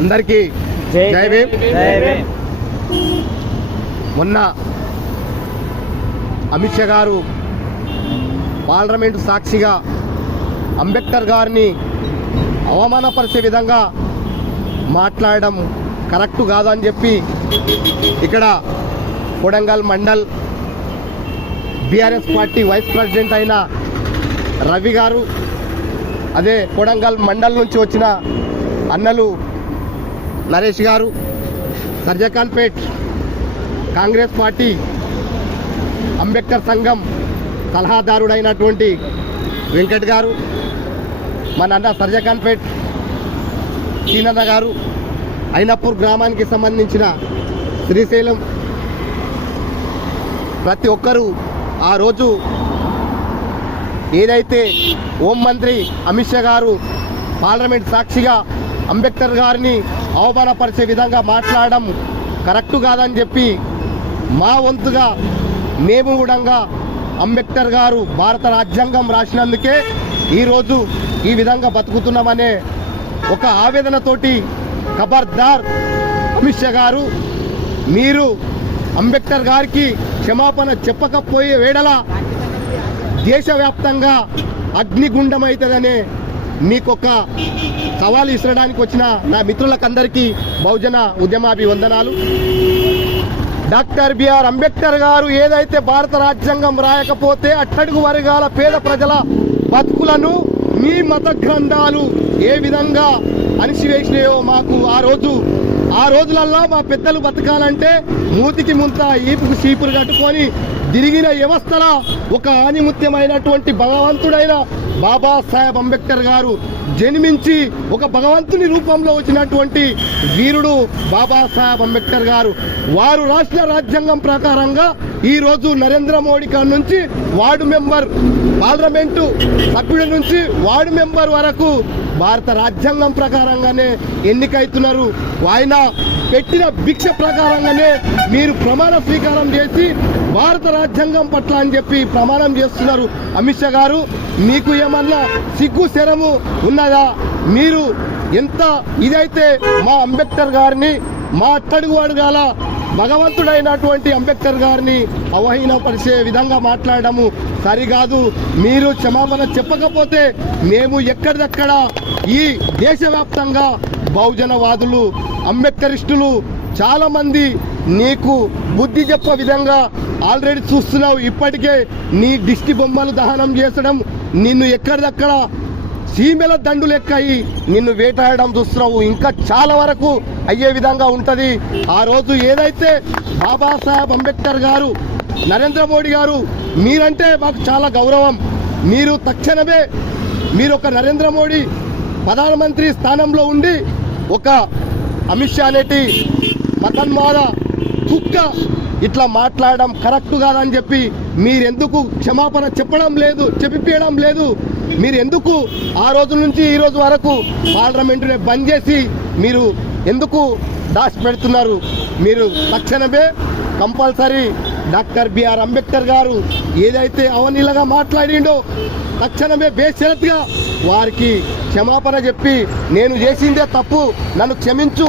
అందరికీ జై భీమ్. మొన్న అమిత్ షా గారు పార్లమెంటు సాక్షిగా అంబేద్కర్ గారిని అవమానపరిచే విధంగా మాట్లాడడం కరెక్ట్ కాదని చెప్పి ఇక్కడ Kodangal mandal BRS party vice president Ravi garu గారు అదే కొడంగల్ మండల్ నుంచి వచ్చిన అన్నలు నరేష్ గారు సర్జకాల్పేట్ కాంగ్రెస్ పార్టీ అంబేద్కర్ సంఘం సలహాదారుడైనటువంటి వెంకట్ గారు మన అన్న సర్జకాన్పేట్ సీనన్న గారు అయినపూర్ గ్రామానికి సంబంధించిన శ్రీశైలం. ప్రతి ఒక్కరూ ఆ రోజు ఏదైతే హోం మంత్రి అమిత్ షా గారు పార్లమెంట్ సాక్షిగా అంబేద్కర్ గారిని అవమానపరిచే విధంగా మాట్లాడడం కరెక్టు కాదని చెప్పి మా వంతుగా మేము కూడా అంబేద్కర్ గారు భారత రాజ్యాంగం రాసినందుకే ఈరోజు ఈ విధంగా బతుకుతున్నామనే ఒక ఆవేదనతోటి ఖబర్దార్ అమిత్ షా గారు మీరు అంబేద్కర్ గారికి క్షమాపణ చెప్పకపోయే వేడల దేశవ్యాప్తంగా అగ్నిగుండం అవుతుందనే మీకొక సవాల్ ఇసరడానికి వచ్చిన నా మిత్రులకందరికీ బహుజన ఉద్యమాభివందనాలు. డాక్టర్ బిఆర్ అంబేద్కర్ గారు ఏదైతే భారత రాజ్యాంగం రాయకపోతే అట్టడుగు వర్గాల పేద ప్రజల బతుకులను మీ మత గ్రంథాలు ఏ విధంగా అణిచివేసినాయో మాకు ఆ రోజు ఆ రోజులల్లో మా పెద్దలు బతకాలంటే మూతికి ముంత ఈపుకు సీపులు కట్టుకొని దిరిగిన వ్యవస్థల ఒక ఆనిముత్యమైనటువంటి భగవంతుడైన బాబాసాహెబ్ అంబేద్కర్ గారు జన్మించి ఒక భగవంతుని రూపంలో వచ్చినటువంటి వీరుడు బాబాసాహెబ్ అంబేద్కర్ గారు. వారు రాష్ట్ర రాజ్యాంగం ప్రకారంగా ఈరోజు నరేంద్ర మోడీ కాడ నుంచి వార్డు మెంబర్ పార్లమెంటు సభ్యుడి నుంచి వార్డు మెంబర్ వరకు భారత రాజ్యాంగం ప్రకారంగానే ఎన్నికైతున్నారు. ఆయన పెట్టిన భిక్ష ప్రకారంగానే మీరు ప్రమాణ స్వీకారం చేసి భారత రాజ్యాంగం పట్ల అని చెప్పి ప్రమాణం చేస్తున్నారు. అమిత్ షా గారు మీకు ఏమన్నా సిగ్గు శరము ఉన్నదా? మీరు ఎంత ఇదైతే మా అంబేద్కర్ గారిని మా అట్టడుగు అడగాల భగవంతుడైనటువంటి అంబేద్కర్ గారిని అవహీనపరిచే విధంగా మాట్లాడము సరికాదు. మీరు క్షమాపణ చెప్పకపోతే మేము ఎక్కడిదక్కడ ఈ దేశవ్యాప్తంగా బహుజనవాదులు అంబేద్కరిస్టులు చాలామంది నీకు బుద్ధి చెప్ప విధంగా ఆల్రెడీ చూస్తున్నావు. ఇప్పటికే నీ దిష్టి బొమ్మలు దహనం చేసడం నిన్ను ఎక్కడిదక్కడ సీమెల దండు లెక్కయి నిన్ను వేటాడడం చూస్తున్నావు. ఇంకా చాలా వరకు అయ్యే విధంగా ఉంటది. ఆ రోజు ఏదైతే బాబాసాహెబ్ అంబేద్కర్ గారు నరేంద్ర మోడీ గారు మీరంటే మాకు చాలా గౌరవం. మీరు తక్షణమే మీరు ఒక నరేంద్ర మోడీ ప్రధానమంత్రి స్థానంలో ఉండి ఒక అమిత్ షా అనేటి మతన్మాద కుక్క ఇట్లా మాట్లాడడం కరెక్ట్ కాదని చెప్పి మీరెందుకు క్షమాపణ చెప్పడం లేదు చెప్పిపించడం లేదు? మీరు ఎందుకు ఆ రోజు నుంచి ఈ రోజు వరకు పార్లమెంటునే బంద్ చేసి మీరు ఎందుకు దాచి పెడుతున్నారు? మీరు తక్షణమే compulsory doctor BR Ambedkar garu ఏదైతే అవనీలగా మాట్లాడిండో తక్షణమే బేషరత్గా వారికి క్షమాపణ చెప్పి నేను చేసిందే తప్పు నన్ను క్షమించు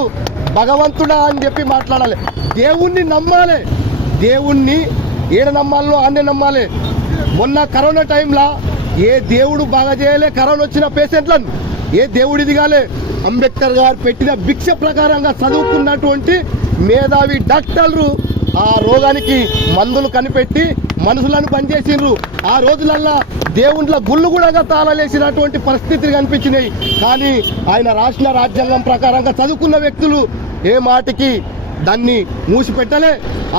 భగవంతుడా అని చెప్పి మాట్లాడాలి. దేవుణ్ణి నమ్మాలి. దేవుణ్ణి ఏడ నమ్మాలో ఆన్నే నమ్మాలి. మొన్న కరోనా టైంలో ఏ దేవుడు బాగా చేయలే? కరోనా వచ్చిన పేషెంట్లను. ఏ దేవుడు దిగాలే అంబేద్కర్ గారు పెట్టిన భిక్ష ప్రకారంగా చదువుకున్నటువంటి మేధావి డాక్టర్లు ఆ రోగానికి మందులు కనిపెట్టి మనుషులను పనిచేసిండ్రు. ఆ రోజులల్లా దేవుళ్ళ గుళ్ళు కూడా తాళలేసినటువంటి పరిస్థితులు కనిపించినాయి. కానీ ఆయన రాసిన రాజ్యాంగం ప్రకారంగా చదువుకున్న వ్యక్తులు ఏ మాటికి దాన్ని మూసిపెట్టలే.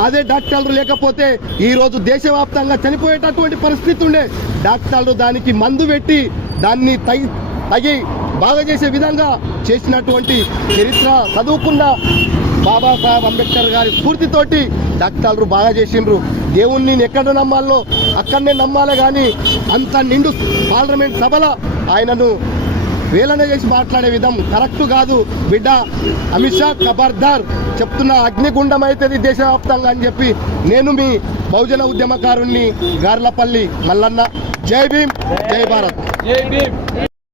అదే డాక్టర్లు లేకపోతే ఈరోజు దేశవ్యాప్తంగా చనిపోయేటటువంటి పరిస్థితి ఉండే. డాక్టర్లు దానికి మందు పెట్టి దాన్ని తగి తగి బాగా చేసే విధంగా చేసినటువంటి చరిత్ర చదువుకున్న బాబాసాహెబ్ అంబేద్కర్ గారి స్ఫూర్తితోటి డాక్టర్లు బాగా చేసిండ్రు. దేవుణ్ణి నేను ఎక్కడ నమ్మాలో అక్కడనే నమ్మాలి కానీ అంత నిండు పార్లమెంట్ సభల ఆయనను వేలన చేసి మాట్లాడే విధం కరెక్ట్ కాదు. బిడ్డ అమిత్ షా ఖబర్దార్ చెప్తున్న అగ్నిగుండం అవుతుంది దేశవ్యాప్తంగా అని చెప్పి నేను మీ బహుజన ఉద్యమకారుణ్ణి గార్లపల్లి మల్లన్న. జై భీమ్ జై భారత్. జై భీమ్.